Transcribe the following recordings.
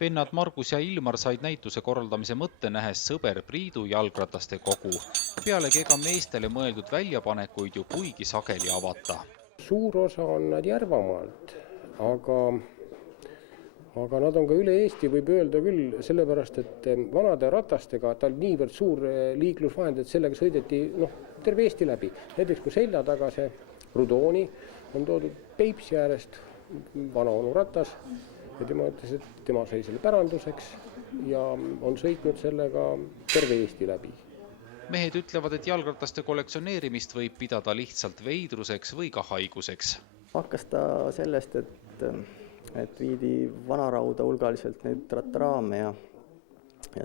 Vennad Margus ja Ilmar said näituse korraldamise mõtte nähes sõber Priidu jalgrataste kogu. Pealegi ega meestele mõeldud väljapanekuid ju kuigi sageli avata. Suur osa on nad Järvamaalt, aga nad on ka üle Eesti, võib öelda küll, sellepärast, et vanade ratastega ta on niivõrd suur liiklusvahend, et sellega sõideti terve Eesti läbi. Näiteks kui selja taga see Rudooni on toodud Peipsi äärest vanaonu ratas ja tema ütles, et tema sai selle päranduseks ja on sõitnud sellega terve Eesti läbi. Mehed ütlevad, et jalgrataste kollektsioneerimist võib pidada lihtsalt veidruseks või ka haiguseks. Hakkas ta sellest, et viidi vanarauda hulgaliselt neid rattaraame ja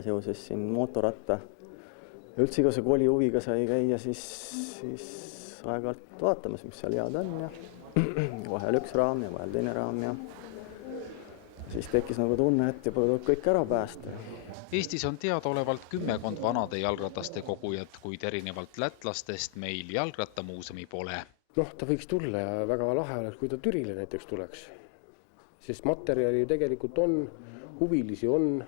seoses siin mootorratta ja üldse igasuguse kooli huviga sai käia siis aeg-ajalt vaatamas, mis seal head on ja vahel üks raam ja vahel teine raam ja siis tekkis nagu tunne, et juba tuleb kõik ära päästa. Eestis on teadaolevalt 10 vanade jalgrataste kogujat, kuid erinevalt lätlastest meil jalgrattamuuseumi pole. Ta võiks tulla ja väga lahe oleks, kui ta Türile näiteks tuleks. Sest materjali tegelikult on, huvilisi on.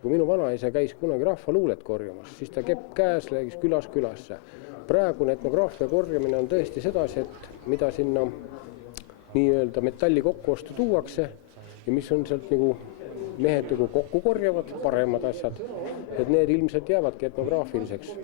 Kui minu vanaisa käis kunagi rahvaluulet korjamas, siis ta kepp käes läks külasse. Praegune etnograafia korjamine on tõesti sedasi, et mida sinna nii-öelda metalli kokkuostu tuuakse ja mis on sealt nagu mehed kokku korjavad, paremad asjad, et need ilmselt jäävadki etnograafiliseks.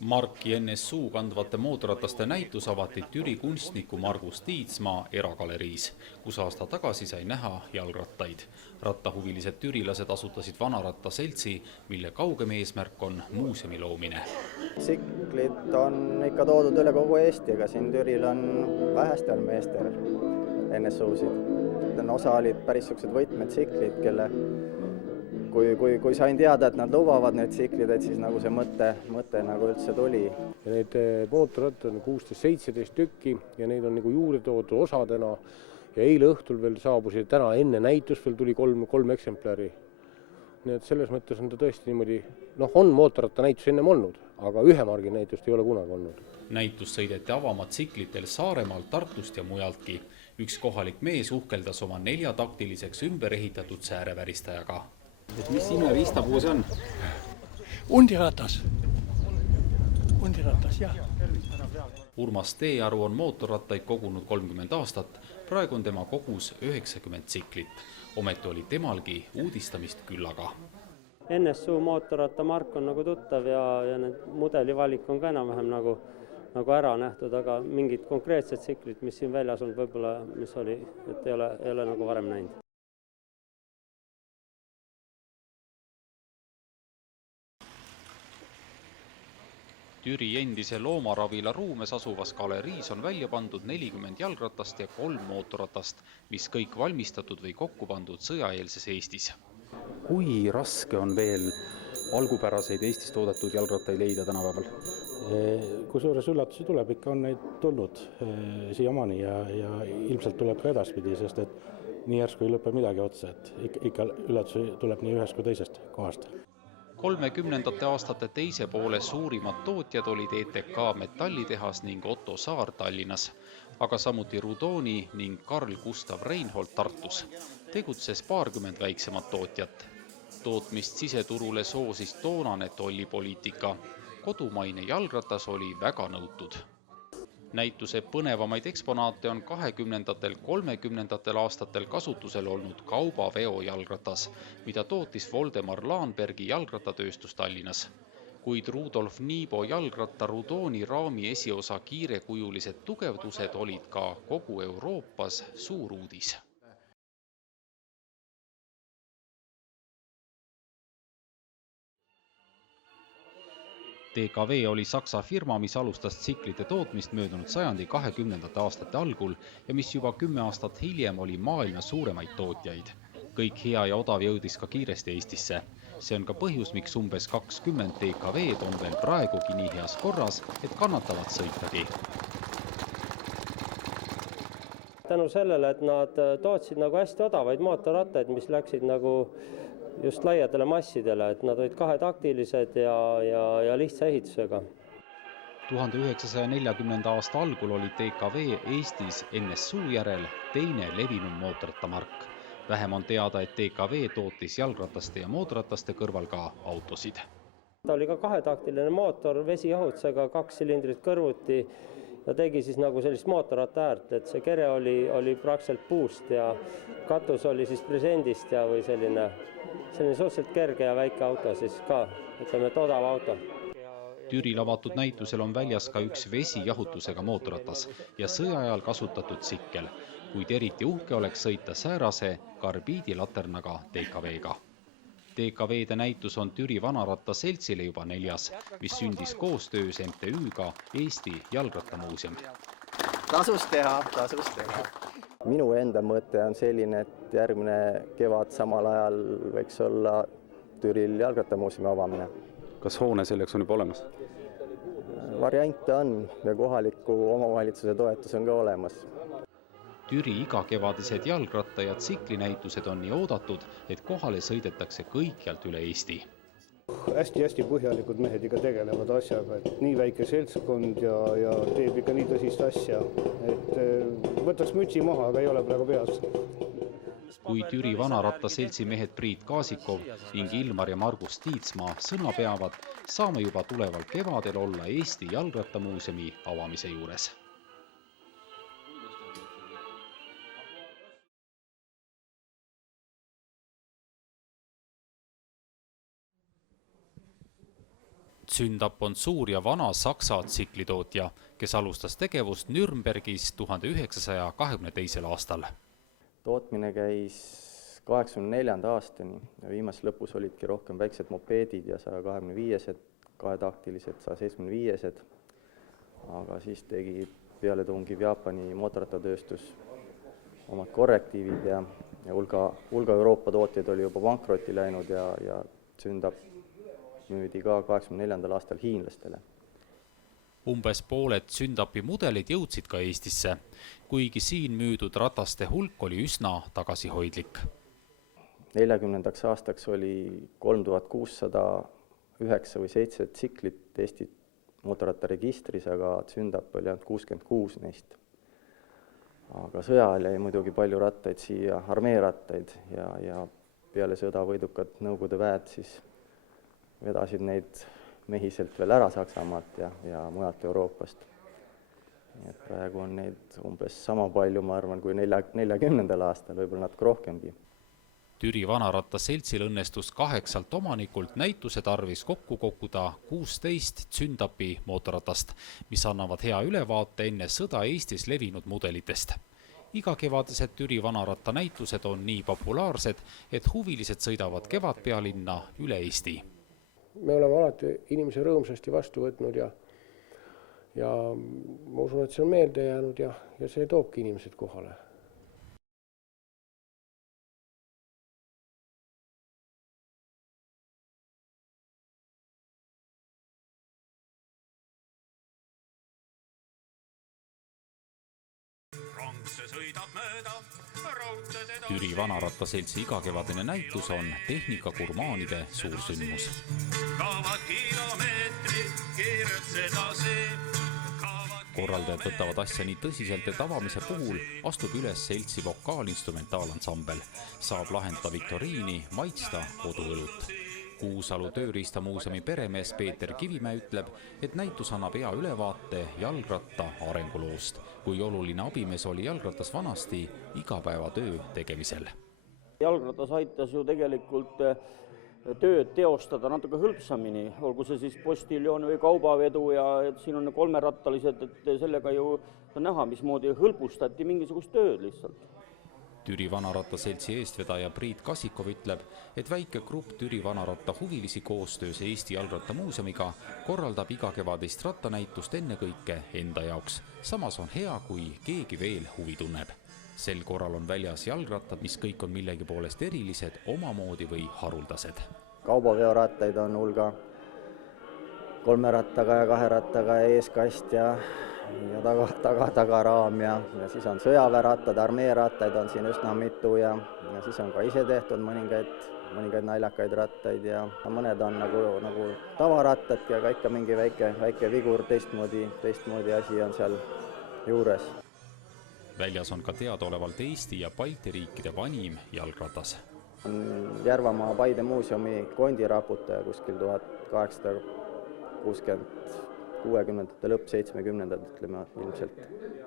Marki NSU kandvate mootorrataste näitus avati Türi kunstniku Margus Tiitsmaa eragaleriis, kus aasta tagasi sai näha jalgrattaid. Rattahuvilised türilased asutasid vanaratta seltsi, mille kaugem eesmärk on muuseumi loomine. Tsiklid on ikka toodud üle kogu Eesti, aga siin Türil on vähestel meestel NSU-sid. Osa olid päris sellised võtmetsiklid, kelle kui sain teada, et nad lubavad need tsiklid, et siis nagu see mõte nagu üldse tuli. Ja need mootorrattad on 16-17 tükki ja neid on nagu juurde toodud osadena ja eile õhtul veel saabusid, täna enne näitust veel tuli kolm eksemplari. Nii et selles mõttes on ta tõesti niimoodi, on mootorratta näitus ennem olnud, aga ühe margi näitust ei ole kunagi olnud. Näitus sõideti avama tsiklitel Saaremaalt, Tartust ja mujaltki. Üks kohalik mees uhkeldas oma 4-taktiliseks ümber ehitatud sääreväristajaga. Mis ime riistapuu see on? Undiratas, jah. Urmas Teearu on mootorrattaid kogunud 30 aastat, praegu on tema kogus 90 tsiklit. Ometi oli temalgi uudistamist küllaga. NSU mootorratta mark on nagu tuttav ja need mudelivalik on ka enam-vähem nagu ära nähtud, aga mingid konkreetsed tsiklit, mis siin väljas on võib-olla, mis oli, et ei ole nagu varem näinud. Türi endise Loomaravila ruumes asuvas galeriis on välja pandud 40 jalgratast ja 3 mootorratast, mis kõik valmistatud või kokku pandud sõjaeelses Eestis. Kui raske on veel algupäraseid Eestis toodetud jalgrattaid leida tänapäeval? Kusjuures üllatusi tuleb, ikka on neid tulnud siiamaani ja ilmselt tuleb ka edaspidi, sest et nii järsku ei lõpe midagi otsa, et ikka üllatusi tuleb nii ühest kui teisest kohast. 30. aastate teise poole suurimad tootjad olid ETK metallitehas ning Otto Saar Tallinnas, aga samuti Rudooni ning Karl Gustav Reinhold Tartus. Tegutses 20 väiksemat tootjat. Tootmist siseturule soosis toonane tollipoliitika. Kodumaine jalgratas oli väga nõutud. Näituse põnevamaid eksponaate on 20–30 aastatel kasutusel olnud kaubaveo jalgratas, mida tootis Voldemar Laanbergi jalgrattatööstus Tallinnas. Kuid Rudolf Niibo jalgratta Rudooni raami esiosa kiirekujulised tugevdused olid ka kogu Euroopas suur uudis. TKV oli Saksa firma, mis alustas tsiklite tootmist möödunud sajandi 20. aastate algul ja mis juba 10 aastat hiljem oli maailma suuremaid tootjaid. Kõik hea ja odav jõudis ka kiiresti Eestisse. See on ka põhjus, miks umbes 20 TKV-d on veel praegugi nii heas korras, et kannatavad sõitagi. Tänu sellele, et nad tootsid nagu hästi odavaid mootorrattaid, mis läksid nagu just laiadele massidele, et nad olid 2-taktilised ja lihtsa ehitusega. 1940. aasta algul oli DKV Eestis NSU järel teine levinum mootorrattamark. Vähem on teada, et DKV tootis jalgrataste ja mootorrataste kõrval ka autosid. Ta oli ka kahetaktiline mootor vesijahutusega, 2 silindrit kõrvuti ja tegi siis nagu sellist mootorratta äärt, et see kere oli praktiliselt puust ja katus oli siis presendist ja või selline suhteliselt kerge ja väike auto siis ka, ütleme, et odav auto. Türil avatud näitusel on väljas ka üks vesijahutusega mootorratas ja sõja ajal kasutatud tsikkel, kuid eriti uhke oleks sõita säärase karbiidilaternaga DKV-ga. DKV-de näitus on Türi Vanaratta Seltsile juba 4., mis sündis koostöös MTÜ-ga Eesti Jalgrattamuuseum. Tasus teha. Minu enda mõte on selline, et järgmine kevad samal ajal võiks olla Türil Jalgrattamuuseumi avamine. kas hoone selleks on juba olemas? Variante on ja kohaliku omavalitsuse toetus on ka olemas. Türi igakevadised jalgratta- ja tsiklinäitused on nii oodatud, et kohale sõidetakse kõikjalt üle Eesti. Hästi põhjalikud mehed ikka tegelevad asjaga, et nii väike seltskond ja teeb ikka nii tõsist asja, et võtaks mütsi maha, aga ei ole praegu peas. Kui Türi Vanaratta Seltsi mehed Priit Kaasikov ning Ilmar ja Margus Tiitsmaa sõna peavad, saame juba tuleval kevadel olla Eesti Jalgrattamuuseumi avamise juures. Zündap on suur ja vana Saksa tsiklitootja, kes alustas tegevust Nürnbergis 1922. aastal. Tootmine käis 1984. aastani ja viimases lõpus olidki rohkem väiksed mopeedid ja 125-sed, kahetaktilised 175-sed. Aga siis tegi pealetungiv Jaapani mootorrattatööstus omad korrektiivid ja hulga Euroopa tootjaid oli juba pankrotti läinud ja Zündap müüdi ka 1984. aastal hiinlastele. Umbes pooled Zündapi mudelid jõudsid ka Eestisse, kuigi siin müüdud rataste hulk oli üsna tagasihoidlik. 40. aastaks oli 3609 või 7 tsiklit Eesti mootorrattaregistris, aga Zündap oli ainult 66 neist. Aga sõjal jäi muidugi palju rattaid siia, armeerattaid ja peale sõda võidukad Nõukogude väed siis vedasid neid mehiselt veel ära Saksamaalt ja mujalt Euroopast. Nii et praegu on neid umbes sama palju, ma arvan, kui 40. aastal, võib-olla natuke rohkemgi. Türi Vanaratta Seltsil õnnestus 8 omanikult näituse tarvis kokku koguda 16 Zündapi mootorratast, mis annavad hea ülevaate enne sõda Eestis levinud mudelitest. Igakevadised Türi Vanaratta näitused on nii populaarsed, et huvilised sõidavad kevadpealinna üle Eesti. Me oleme alati inimese rõõmsasti vastu võtnud ja ma usun, et see on meelde jäänud ja see toobki inimesed kohale. Türi Vanaratta Seltsi igakevadine näitus on tehnikagurmaanide suursündmus. Korraldajad võtavad asja nii tõsiselt, et avamise puhul astub üles Seltsi vokaalinstrumentaalansambel, saab lahendada viktoriini, maitsta koduõlut. Kuusalu tööriistamuuseumi peremees Peeter Kivimäe ütleb, et näitus annab hea ülevaate jalgratta arenguloost, kui oluline abimees oli jalgratas vanasti igapäevatöö tegemisel. Jalgratas aitas ju tegelikult tööd teostada natuke hõlpsamini, olgu see siis postiljon või kaubavedu ja siin on 3-rattalised, et sellega ju näha, mismoodi hõlpustati mingisugust tööd lihtsalt. Türi Vanaratta Seltsi eestvedaja Priit Kaasikov ütleb, et väike grupp Türi Vanaratta huvilisi koostöös Eesti Jalgrattamuuseumiga korraldab igakevadist rattanäitust ennekõike enda jaoks. Samas on hea, kui keegi veel huvi tunneb. Sel korral on väljas jalgrattad, mis kõik on millegi poolest erilised, omamoodi või haruldased. Kaubaveorattaid on hulga 3 rattaga ja 2 rattaga ja eeskast ja tagaraam ja siis on sõjaväerattad, armeerattaid on siin üsna mitu ja siis on ka ise tehtud mõningaid mõningaid naljakaid rattaid ja mõned on nagu tavarattadki, aga ikka mingi väike vigur, teistmoodi asi on seal juures. Väljas on ka teadaolevalt Eesti ja Balti riikide vanim jalgratas. Järvamaa Paide muuseumi kondiraputaja kuskil 60-ndate lõpp, 70-ndad, ütleme, ilmselt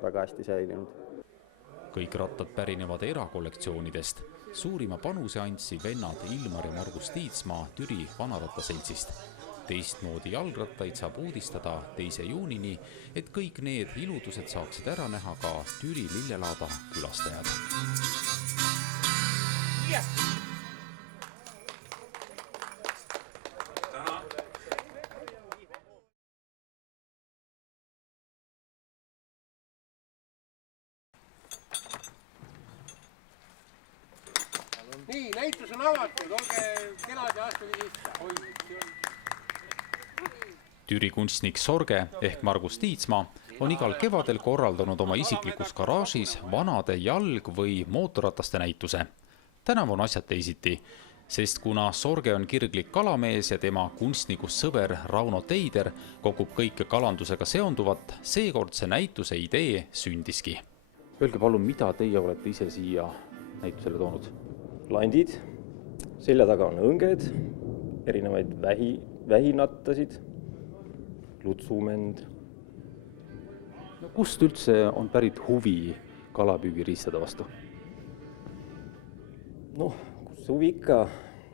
väga hästi säilinud. Kõik rattad pärinevad erakollektsioonidest. Suurima panuse andsid vennad Ilmar ja Margus Tiitsmaa Türi vanarattaseltsist. Teistmoodi jalgrattaid saab uudistada 2. juunini, et kõik need iludused saaksid ära näha ka Türi Lillelaada külastajad. Nii, näitus on avatud, olge kenad ja astuge sisse. Türi kunstnik Sorge ehk Margus Tiitsmaa on igal kevadel korraldanud oma isiklikus garaažis vanade jalg- või mootorrataste näituse. Tänav on asjad teisiti, sest kuna Sorge on kirglik kalamees ja tema kunstnikust sõber Rauno Teider kogub kõike kalandusega seonduvat, seekord see näituse idee sündiski. Öelge palun, mida teie olete ise siia näitusele toonud? Landid, selja taga on õnged, erinevaid vähinattasid, lutsumend. Kust üldse on pärit huvi kalapüügiriistada vastu? Noh, kus huvi ikka,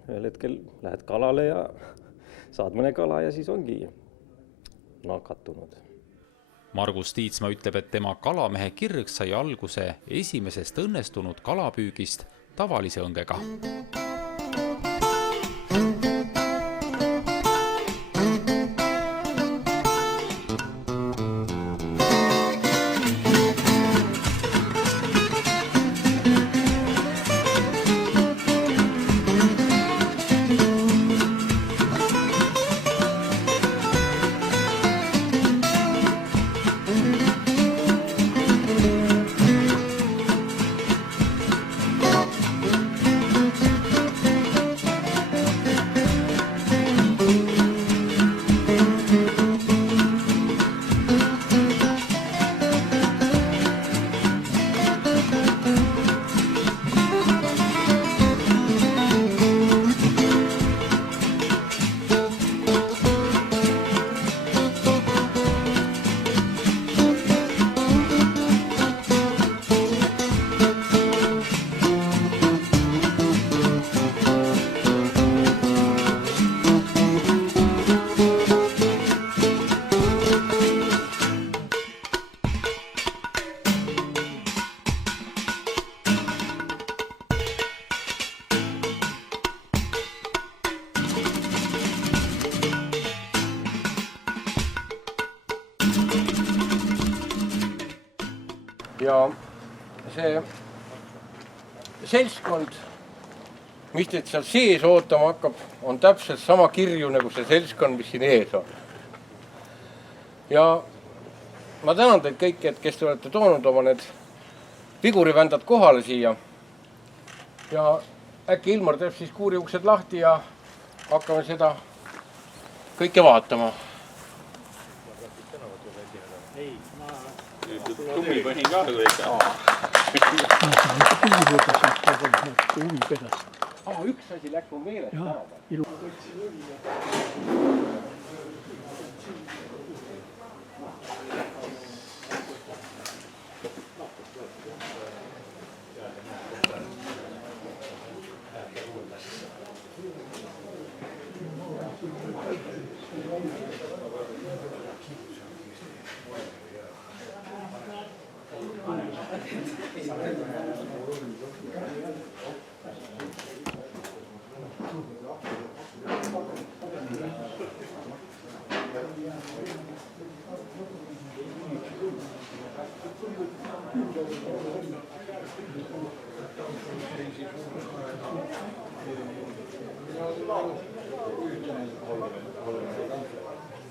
ühel hetkel lähed kalale ja saad mõne kala ja siis ongi nakatunud. Margus Tiitsmaa ütleb, et tema kalamehe kirg sai alguse esimesest õnnestunud kalapüügist tavalise õngega. Ja see seltskond, mis teid seal sees ootama hakkab, on täpselt sama kirju nagu see seltskond, mis siin ees on. Ja ma tänan teid kõiki, et kes te olete toonud oma need vigurivändad kohale siia. Ja äkki Ilmar teeb siis kuuriuksed lahti ja hakkame seda kõike vaatama. Tubli põhin ka kõik. Üks asi läks mu meelest ära.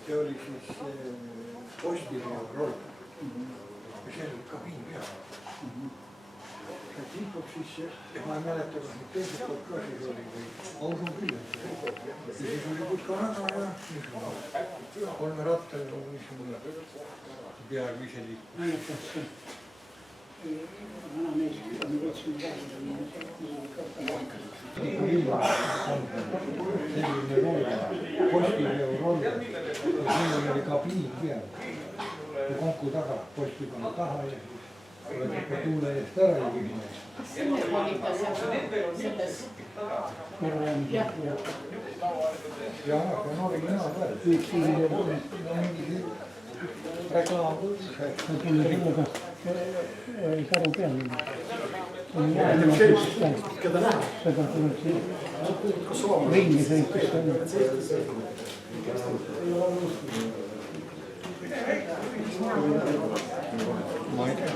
See oli siis postiline roll. Ja see oli kabiin peal. Timpub sisse, ma ei mäleta, kas nüüd teiselt poolt ka siis oli või ausun küll, et ja siis oli putkarada ja niisugune kolmerattaline niisugune peaaegu ise liikus. Mäletas vana mees, on 70 selline roll, postiveoroll, ja siin oli kabiin peal, konku taga, posti pannud taha ja oled ikka tuule eest ära ja kõik. Jah, see on originaal ka. Reklaam. Karu peal. Keda näha? Seda tuleb siin ringi sõitis. Ma ei tea.